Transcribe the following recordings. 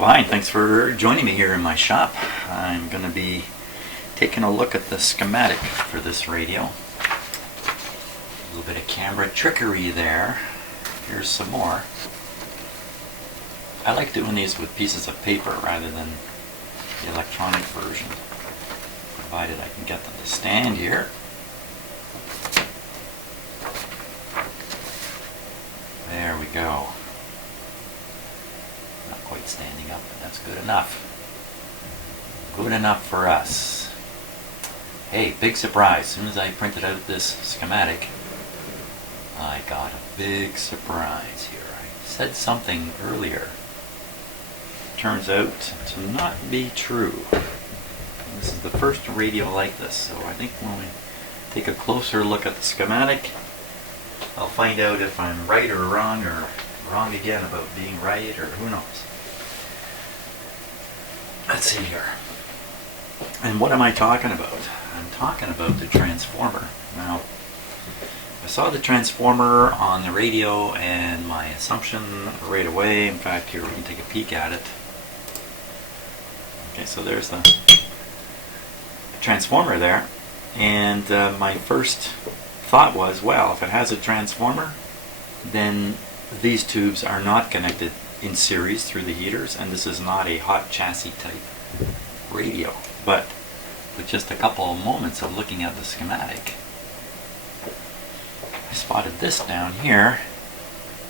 Fine, thanks for joining me here in my shop. I'm going to be taking a look at the schematic for this radio. A little bit of camera trickery there. Here's some more. I like doing these with pieces of paper rather than the electronic version, provided I can get them to stand here. There we go. Not quite standing up, but that's good enough. Good enough for us. Hey, big surprise. As soon as I printed out this schematic, I got a big surprise here. I said something earlier. Turns out to not be true. This is the first radio like this, so I think when we take a closer look at the schematic, I'll find out if I'm right or wrong again about being right, or who knows. Let's see here. And what am I talking about? I'm talking about the transformer. Now, I saw the transformer on the radio and my assumption right away, in fact here we can take a peek at it. Okay, so there's the transformer there, and my first thought was, well, if it has a transformer, then these tubes are not connected in series through the heaters, and this is not a hot chassis type radio. But with just a couple of moments of looking at the schematic, I spotted this down here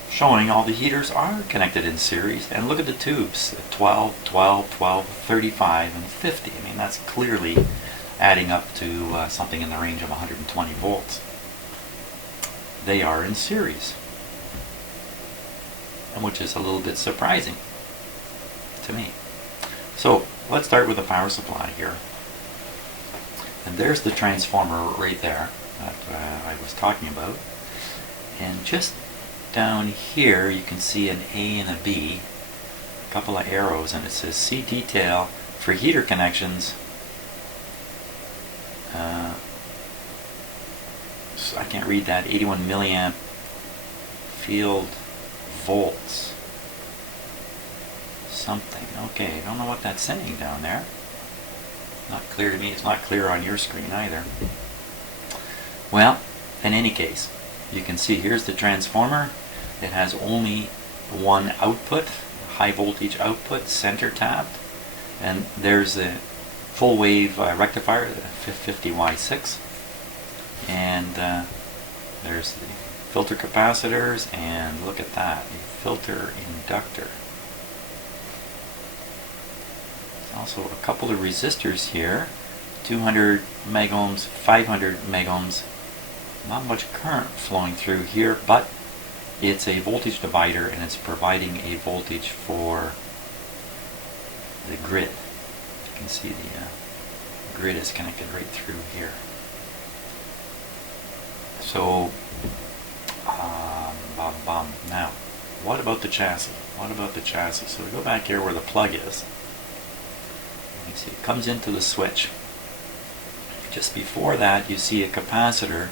showing all the heaters are connected in series, and look at the tubes, 12, 12, 12, 35, and 50. I mean, that's clearly adding up to something in the range of 120 volts. They are in series, and which is a little bit surprising to me. So let's start with the power supply here. And there's the transformer right there that I was talking about. And just down here you can see an A and a B, a couple of arrows, and it says see detail for heater connections. I can't read that. 81 milliamp field volts something. Okay, I don't know what that's saying down there. Not clear to me. It's not clear on your screen either. Well, in any case, you can see here's the transformer. It has only one output, high voltage output, center tapped, and there's the full wave rectifier, the 50Y6, and there's the filter capacitors, and look at that, the filter inductor. Also a couple of resistors here, 200 megohms, 500 megohms. Not much current flowing through here, but it's a voltage divider, and it's providing a voltage for the grid. You can see the grid is connected right through here. So, now, what about the chassis? What about the chassis? So we go back here where the plug is. You see it comes into the switch. Just before that, you see a capacitor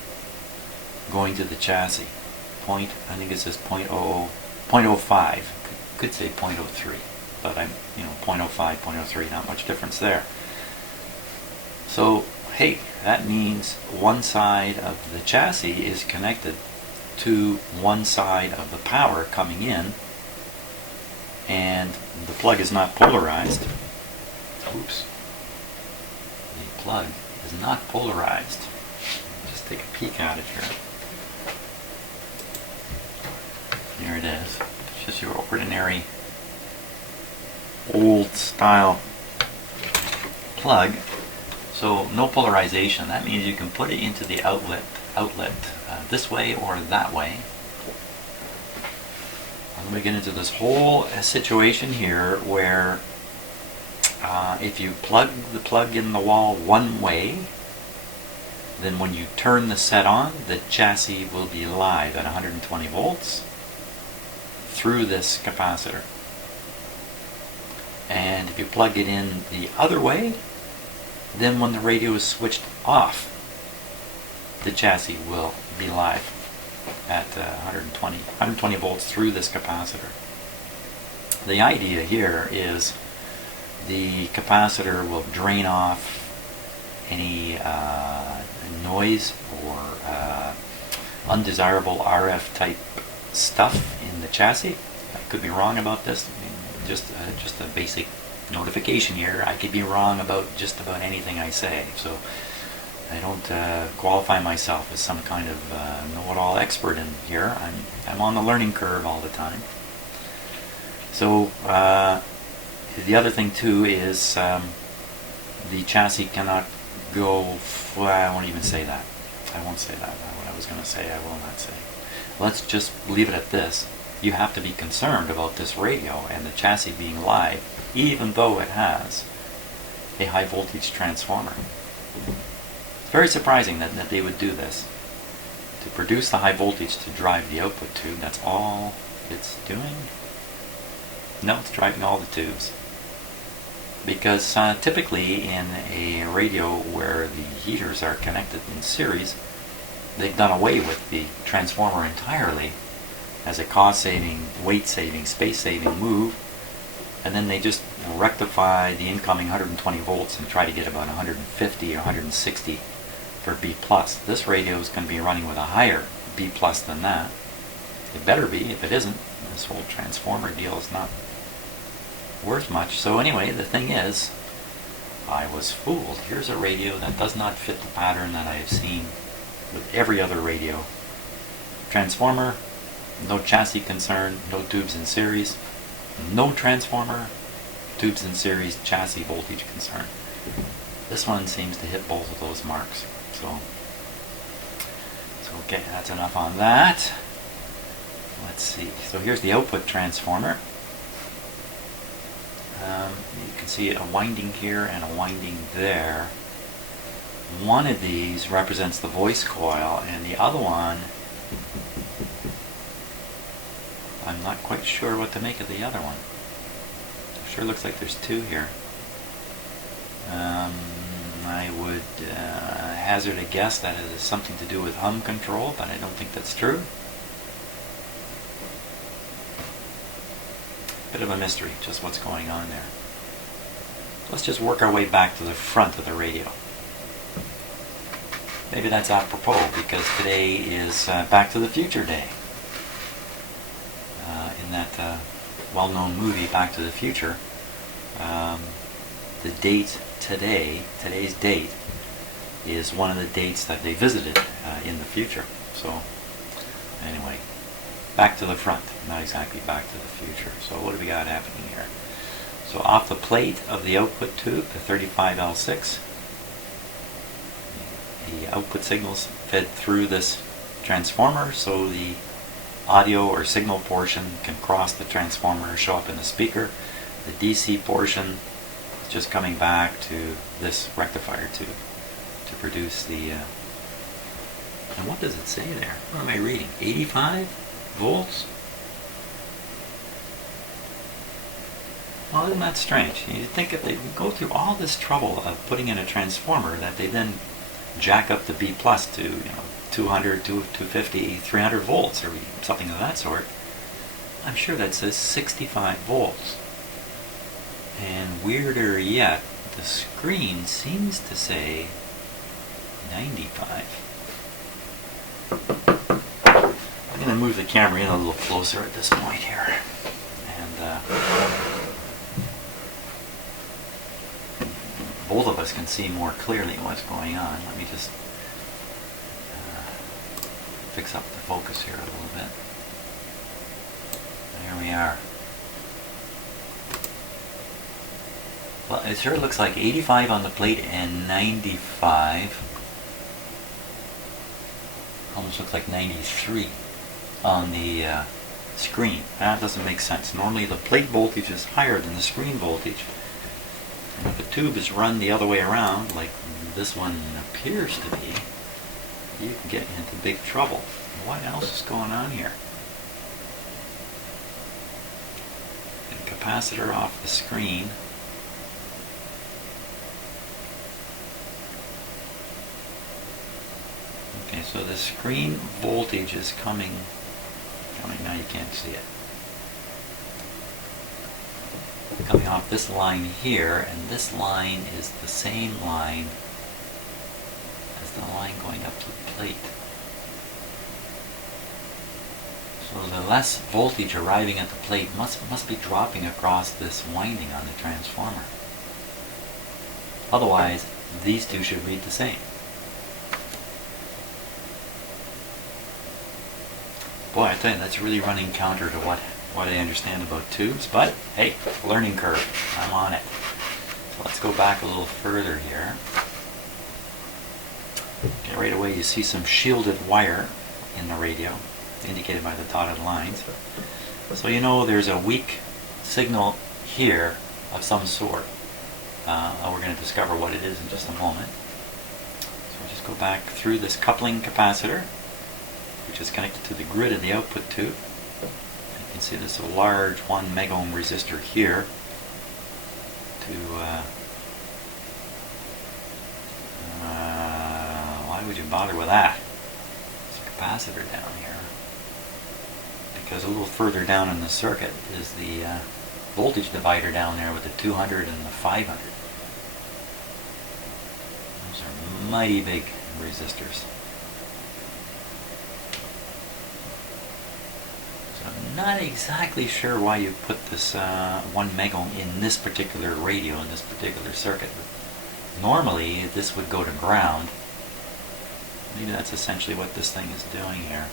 going to the chassis. I think it says 0.05. Could say 0.03, but I'm 0.05, 0.03. Not much difference there. So hey, that means one side of the chassis is connected to one side of the power coming in, and the plug is not polarized. Oops. The plug is not polarized. Just take a peek at it here. Here it is. It's just your ordinary old style plug. So no polarization. That means you can put it into the outlet this way or that way. And we get into this whole situation here where if you plug the plug in the wall one way, then when you turn the set on, the chassis will be live at 120 volts through this capacitor. And if you plug it in the other way, then when the radio is switched off, the chassis will be live at 120 volts through this capacitor. The idea here is the capacitor will drain off any noise or undesirable RF type stuff in the chassis. I could be wrong about this. I mean, just a basic notification here. I could be wrong about just about anything I say. So I don't qualify myself as some kind of know-it-all expert in here. I'm on the learning curve all the time. So the other thing too is the chassis cannot go. Well, I won't even say that. I won't say that. What I was going to say, I will not say. Let's just leave it at this. You have to be concerned about this radio and the chassis being live, even though it has a high voltage transformer. It's very surprising that they would do this. To produce the high voltage to drive the output tube, that's all it's doing? No, it's driving all the tubes. Because typically in a radio where the heaters are connected in series, they've done away with the transformer entirely as a cost-saving, weight-saving, space-saving move, and then they just rectify the incoming 120 volts and try to get about 150 or 160 for B+. This radio is going to be running with a higher B+ than that. It better be. If it isn't, this whole transformer deal is not worth much. So anyway, the thing is, I was fooled. Here's a radio that does not fit the pattern that I have seen with every other radio. Transformer, no chassis concern, no tubes in series, no transformer, tubes in series, chassis voltage concern. This one seems to hit both of those marks. So okay, that's enough on that. Let's see. So here's the output transformer. You can see a winding here and a winding there. One of these represents the voice coil, and the other one, I'm not quite sure what to make of the other one. It sure looks like there's two here. I would hazard a guess that it has something to do with hum control, but I don't think that's true. Bit of a mystery, just what's going on there. Let's just work our way back to the front of the radio. Maybe that's apropos, because today is Back to the Future Day. In that well-known movie, Back to the Future, the date today, today's date, is one of the dates that they visited in the future. So, anyway, back to the front, not exactly back to the future. So what do we got happening here? So off the plate of the output tube, the 35L6, the output signals fed through this transformer, so the audio or signal portion can cross the transformer and show up in the speaker. The DC portion is just coming back to this rectifier tube to produce the... and what does it say there? What am I reading? 85 volts? Well, isn't that strange? You'd think if they go through all this trouble of putting in a transformer that they then jack up the B+ to 200, 250, 300 volts or something of that sort. I'm sure that says 65 volts. And weirder yet, the screen seems to say 95. I'm going to move the camera in a little closer at this point here. And both of us can see more clearly what's going on. Let me just fix up the focus here a little bit. There we are. Well, it sure looks like 85 on the plate and 95. Almost looks like 93 on the screen. That doesn't make sense. Normally the plate voltage is higher than the screen voltage. And if a tube is run the other way around, like this one appears to be, you can get into big trouble. What else is going on here? And capacitor off the screen. Okay, so the screen voltage is coming, now you can't see it. coming off this line here, and this line is the same line as the line going up to the plate. So the less voltage arriving at the plate must be dropping across this winding on the transformer. Otherwise, these two should read the same. Boy, I tell you, that's really running counter to what I understand about tubes, but hey, learning curve, I'm on it. So let's go back a little further here. Okay, right away you see some shielded wire in the radio, indicated by the dotted lines. So you know there's a weak signal here of some sort. We're going to discover what it is in just a moment. So we'll just go back through this coupling capacitor, which is connected to the grid in the output tube. You can see there's a large 1 megohm resistor here to why would you bother with that? There's a capacitor down here, because a little further down in the circuit is the voltage divider down there with the 200 and the 500. Those are mighty big resistors. I'm not exactly sure why you put this 1 megohm in this particular radio, in this particular circuit. Normally this would go to ground. Maybe that's essentially what this thing is doing here.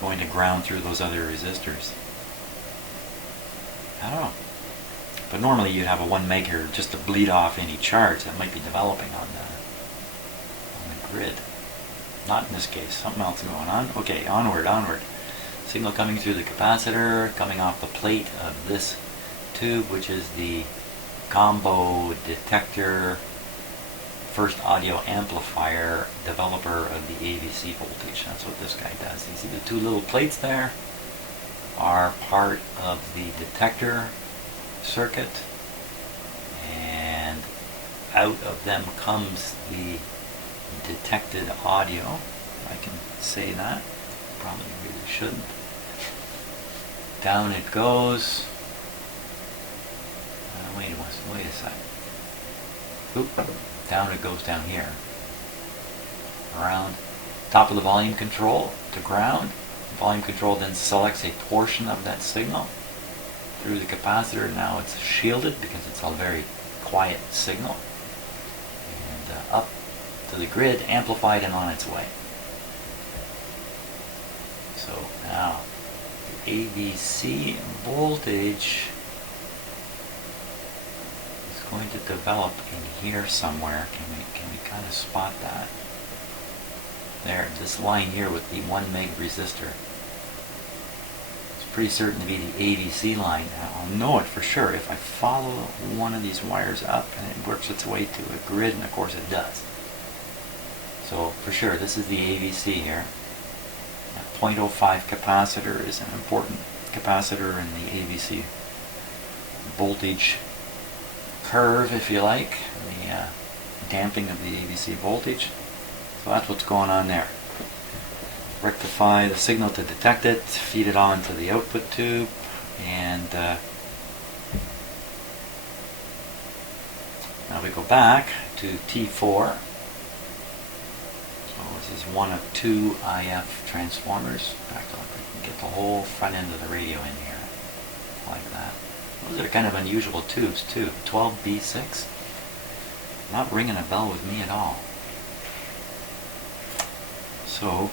Going to ground through those other resistors. I don't know. But normally you'd have a 1 meg here just to bleed off any charge that might be developing on the grid. Not in this case. Something else going on. Okay, onward. Signal coming through the capacitor, coming off the plate of this tube, which is the combo detector first audio amplifier developer of the AVC voltage. That's what this guy does. You see the two little plates there are part of the detector circuit, and out of them comes the detected audio. I can say that. Probably really shouldn't. Down it goes. Wait a sec. Oop. Down it goes down here. Around top of the volume control to ground. Volume control then selects a portion of that signal through the capacitor. Now it's shielded because it's a very quiet signal. And up to the grid, amplified and on its way. So now the AVC voltage is going to develop in here somewhere. Can we kind of spot that? There, this line here with the 1 meg resistor. It's pretty certain to be the AVC line. I'll know it for sure if I follow one of these wires up and it works its way to a grid, and of course it does. So for sure this is the AVC here. 0.05 capacitor is an important capacitor in the AVC voltage curve, if you like, the damping of the AVC voltage. So that's what's going on there. Rectify the signal to detect it, feed it on to the output tube, and now we go back to T4. This is one of 2 IF transformers. In fact, I can get the whole front end of the radio in here, like that. Those are kind of unusual tubes too. 12B6. Not ringing a bell with me at all. So,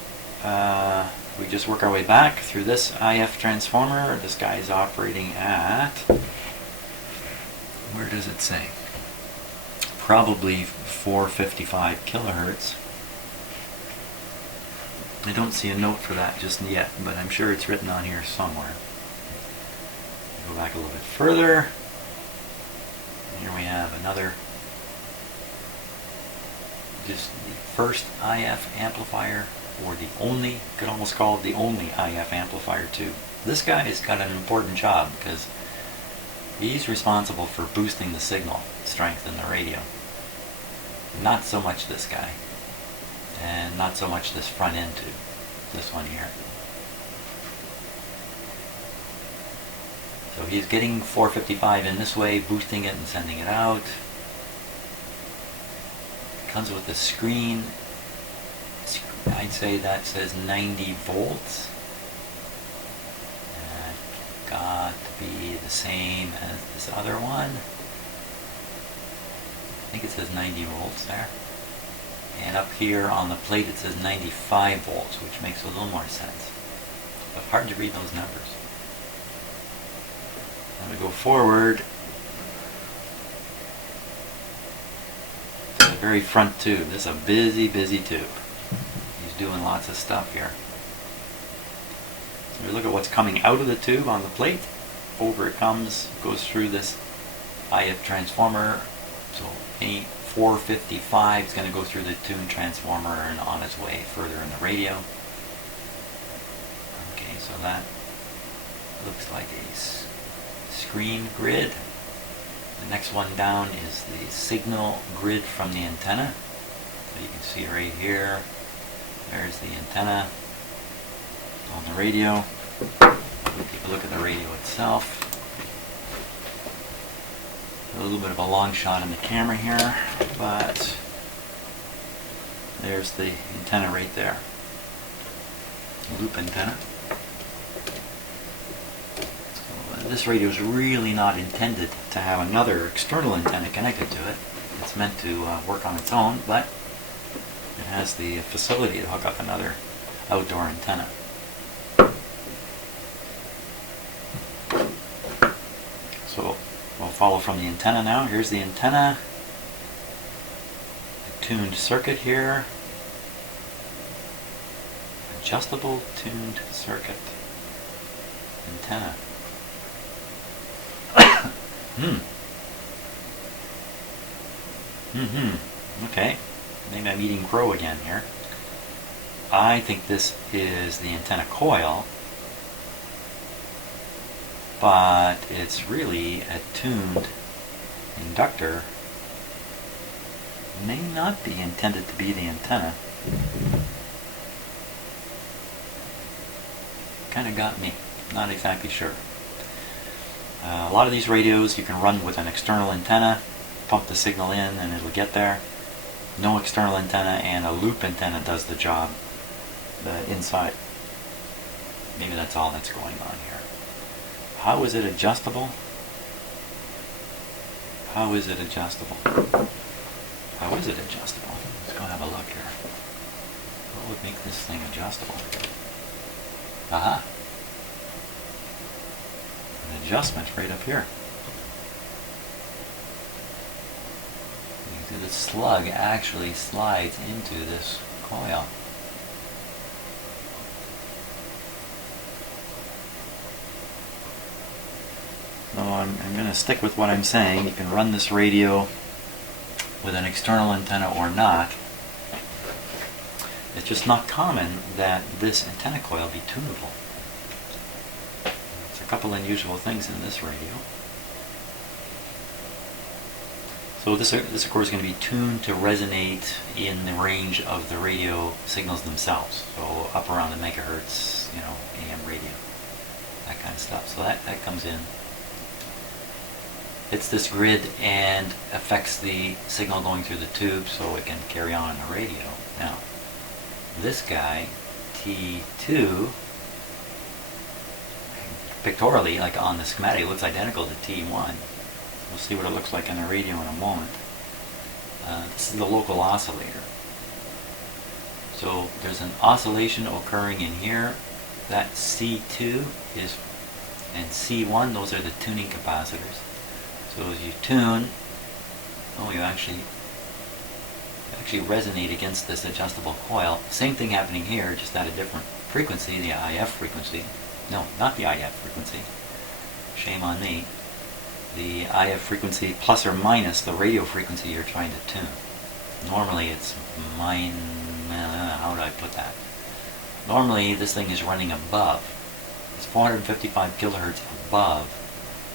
we just work our way back through this IF transformer. This guy is operating at, where does it say? Probably 455 kilohertz. I don't see a note for that just yet, but I'm sure it's written on here somewhere. Go back a little bit further. Here we have another, just the first IF amplifier, or the only, you could almost call it the only IF amplifier too. This guy has got an important job because he's responsible for boosting the signal strength in the radio. Not so much this guy. And not so much this front end tube, this one here. So he's getting 455 in this way, boosting it and sending it out. It comes with a screen. I'd say that says 90 volts. Got to be the same as this other one. I think it says 90 volts there. And up here on the plate it says 95 volts, which makes a little more sense. But hard to read those numbers. Then we go forward to the very front tube. This is a busy, busy tube. He's doing lots of stuff here. So we look at what's coming out of the tube on the plate. Over it comes, goes through this IF transformer. So any 455 is going to go through the tune transformer and on its way further in the radio. Okay, so that looks like a screen grid. The next one down is the signal grid from the antenna. So you can see right here, there's the antenna on the radio. We'll take a look at the radio itself. A little bit of a long shot in the camera here, but there's the antenna right there. Loop antenna. So, this radio is really not intended to have another external antenna connected to it. It's meant to work on its own, but it has the facility to hook up another outdoor antenna. So we'll follow from the antenna now. Here's the antenna. A tuned circuit here. Adjustable tuned circuit. Antenna. Okay. Maybe I'm eating crow again here. I think this is the antenna coil, but it's really a tuned inductor. May not be intended to be the antenna. Kind of got me. Not exactly sure. A lot of these radios you can run with an external antenna, pump the signal in and it'll get there. No external antenna, and a loop antenna does the job, the inside. Maybe that's all that's going on here. How is it adjustable? How is it adjustable? How is it adjustable? Let's go have a look here. What would make this thing adjustable? Aha! An adjustment right up here. The slug actually slides into this coil. So I'm going to stick with what I'm saying. You can run this radio with an external antenna or not. It's just not common that this antenna coil be tunable. There's a couple unusual things in this radio. So this of course is going to be tuned to resonate in the range of the radio signals themselves. So up around the megahertz, AM radio, that kind of stuff. So that comes in. Hits this grid and affects the signal going through the tube so it can carry on in the radio. Now, this guy, T2, pictorially, like on the schematic, it looks identical to T1. We'll see what it looks like on the radio in a moment. This is the local oscillator. So there's an oscillation occurring in here. That C2 is, and C1, those are the tuning capacitors. So as you tune, you actually resonate against this adjustable coil. Same thing happening here, just at a different frequency, the IF frequency. No, not the IF frequency. Shame on me. The IF frequency plus or minus the radio frequency you're trying to tune. Normally it's how would I put that? Normally this thing is running above. It's 455 kilohertz above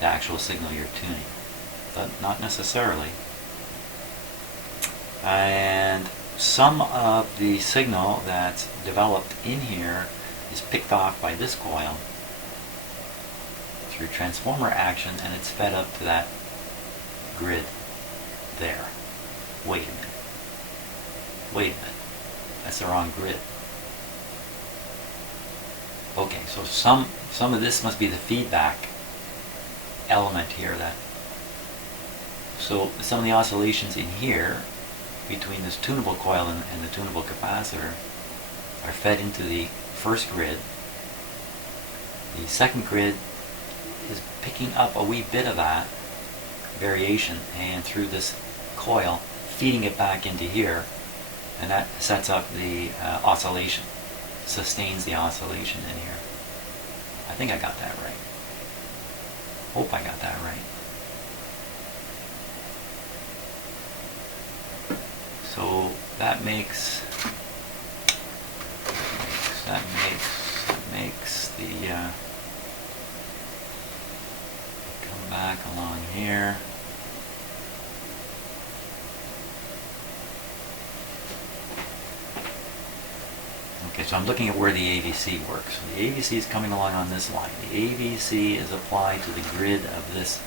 the actual signal you're tuning. But not necessarily. And some of the signal that's developed in here is picked off by this coil through transformer action, and it's fed up to that grid there. Wait a minute. Wait a minute. That's the wrong grid. Okay, so some of this must be the feedback element here. So some of the oscillations in here between this tunable coil and the tunable capacitor are fed into the first grid. The second grid is picking up a wee bit of that variation, and through this coil feeding it back into here, and that sets up the oscillation, sustains the oscillation in here. I think I got that right. Hope I got that right. So that makes the come back along here. Okay, so I'm looking at where the AVC works. So the AVC is coming along on this line. The AVC is applied to the grid of this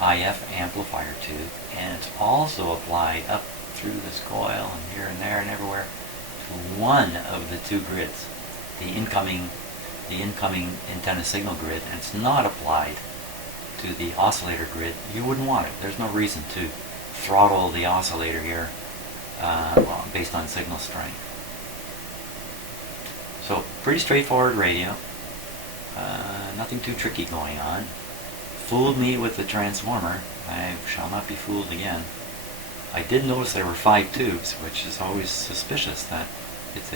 IF amplifier tube, and it's also applied up through this coil and here and there and everywhere to one of the two grids, the incoming antenna signal grid, and it's not applied to the oscillator grid. You wouldn't want it. There's no reason to throttle the oscillator here based on signal strength. So pretty straightforward radio, nothing too tricky going on. Fooled me with the transformer. I shall not be fooled again. I did notice there were 5 tubes, which is always suspicious that it's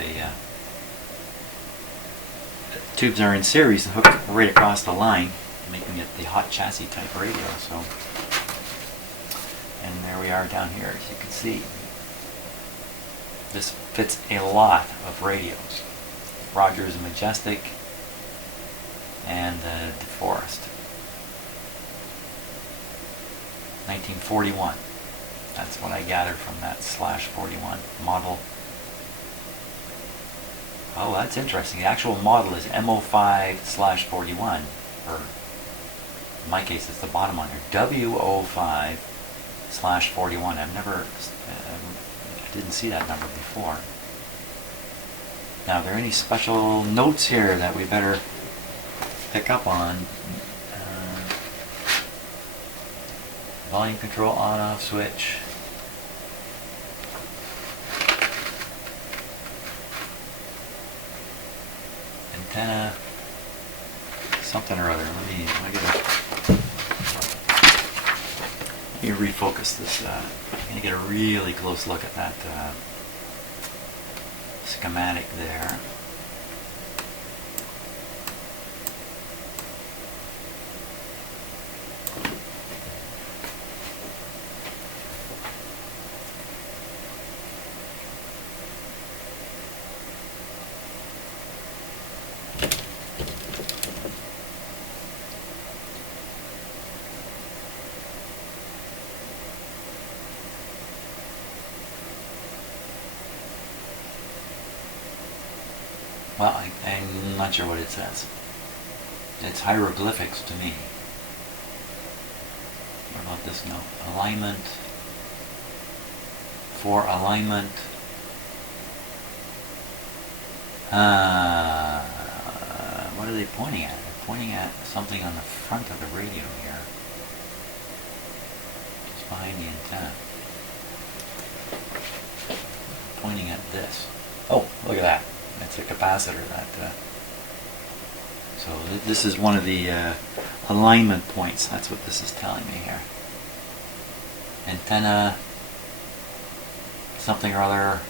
tubes are in series and hooked right across the line, making it the hot chassis type radio. So, and there we are down here, as you can see. This fits a lot of radios. Rogers and Majestic and Deforest. 1941. That's what I gathered from that /41 model. Oh, that's interesting. The actual model is MO5/41, or in my case, it's the bottom on there. WO5/41. I didn't see that number before. Now, are there any special notes here that we better pick up on? Volume control on-off switch. Antenna something or other. Let me refocus this. I'm going to get a really close look at that schematic there. Well, I'm not sure what it says. It's hieroglyphics to me. What about this note? Alignment. For alignment. What are they pointing at? They're pointing at something on the front of the radio here. Just behind the antenna. Pointing at this. Oh, look at that. It's a capacitor. So this is one of the alignment points. That's what this is telling me here. Antenna, something or other,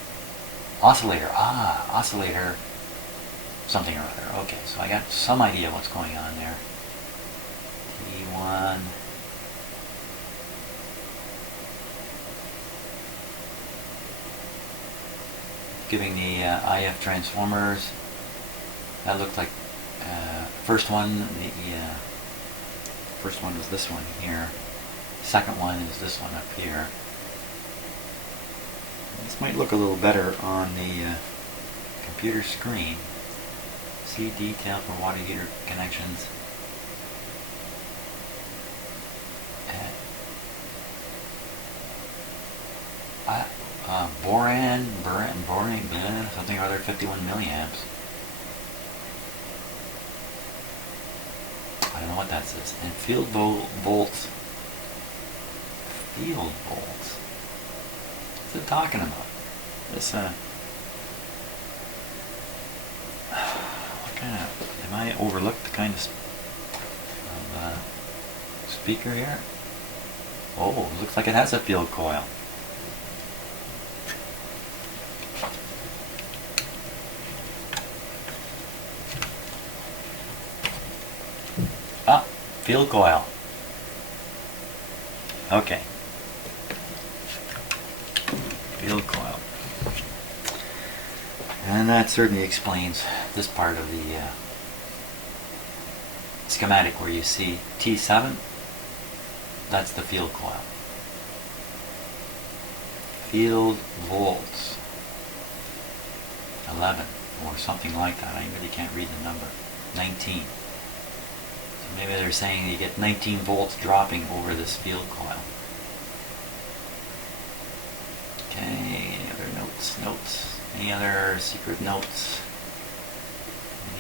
oscillator. Oscillator, something or other. Okay, so I got some idea what's going on there. T1. Giving the IF transformers. That looked like first one. The first one was this one here. Second one is this one up here. This might look a little better on the computer screen. See detail for water heater connections. boring, something or other, 51 milliamps. I don't know what that says. And field volts. Field volts. What's it talking about? This, what kind of, am I overlooked the kind of speaker here? Oh, looks like it has a field coil. Ah, field coil. Okay. Field coil. And that certainly explains this part of the schematic where you see T7. That's the field coil. Field volts 11 or something like that. I really can't read the number. 19. So maybe they're saying you get 19 volts dropping over this field coil. Okay, any other notes? Any other secret notes?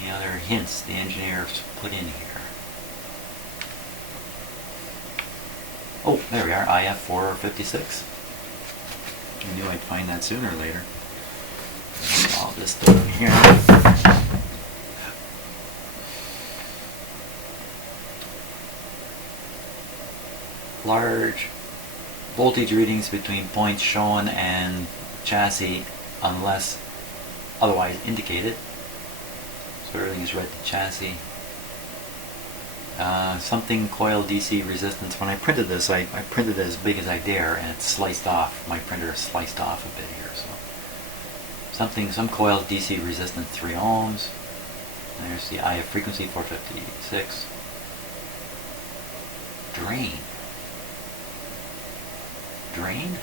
Any other hints the engineers put in here? Oh, there we are, IF456. I knew I'd find that sooner or later. All this stuff in here. Large voltage readings between points shown and chassis unless otherwise indicated. So everything is read to chassis. Something coil DC resistance. When I printed this, I printed it as big as I dare, and it's sliced off. My printer sliced off a bit here. So some coils DC resistance 3 ohms. And there's the IF frequency 456. Drain. Drained?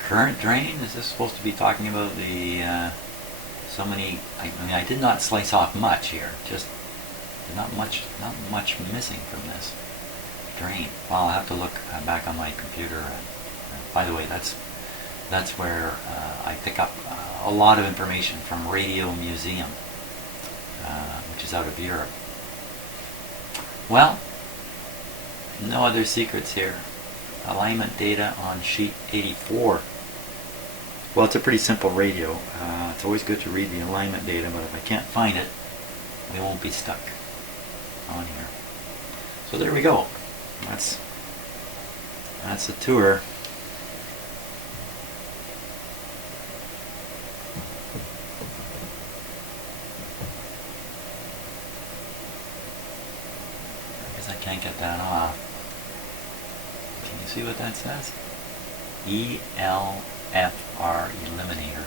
Current drain? Is this supposed to be talking about the so many? I mean, I did not slice off much here. Just not much missing from this drain. Well, I'll have to look back on my computer. By the way, that's where I pick up a lot of information from Radio Museum, which is out of Europe. Well, no other secrets here. Alignment data on sheet 84. Well, it's a pretty simple radio. It's always good to read the alignment data, but if I can't find it, we won't be stuck on here. So there we go. That's the tour. I guess I can't get that off. Can you see what that says? ELFR eliminator.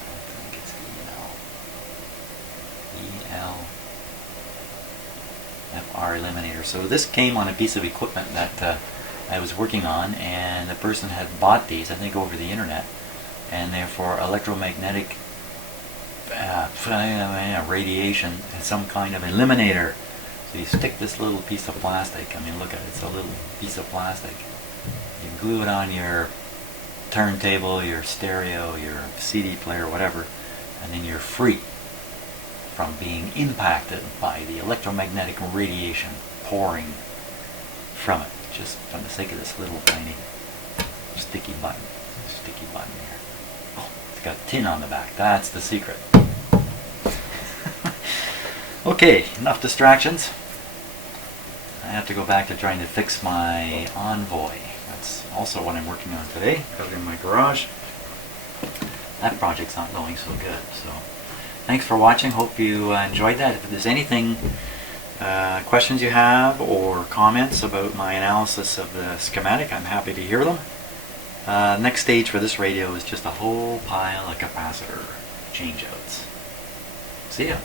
I think it's ELFR eliminator. So this came on a piece of equipment that I was working on, and the person had bought these, I think, over the internet, and therefore electromagnetic radiation and some kind of eliminator. So you stick this little piece of plastic, I mean, look at it, it's a little piece of plastic. You glue it on your turntable, your stereo, your CD player, whatever, and then you're free from being impacted by the electromagnetic radiation pouring from it, just for the sake of this little tiny sticky button here. Oh, it's got tin on the back. That's the secret. Okay, enough distractions. I have to go back to trying to fix my Envoy. That's also what I'm working on today, out in my garage. That project's not going so good. So, thanks for watching. Hope you enjoyed that. If there's anything, questions you have or comments about my analysis of the schematic, I'm happy to hear them. Next stage for this radio is just a whole pile of capacitor changeouts. See ya.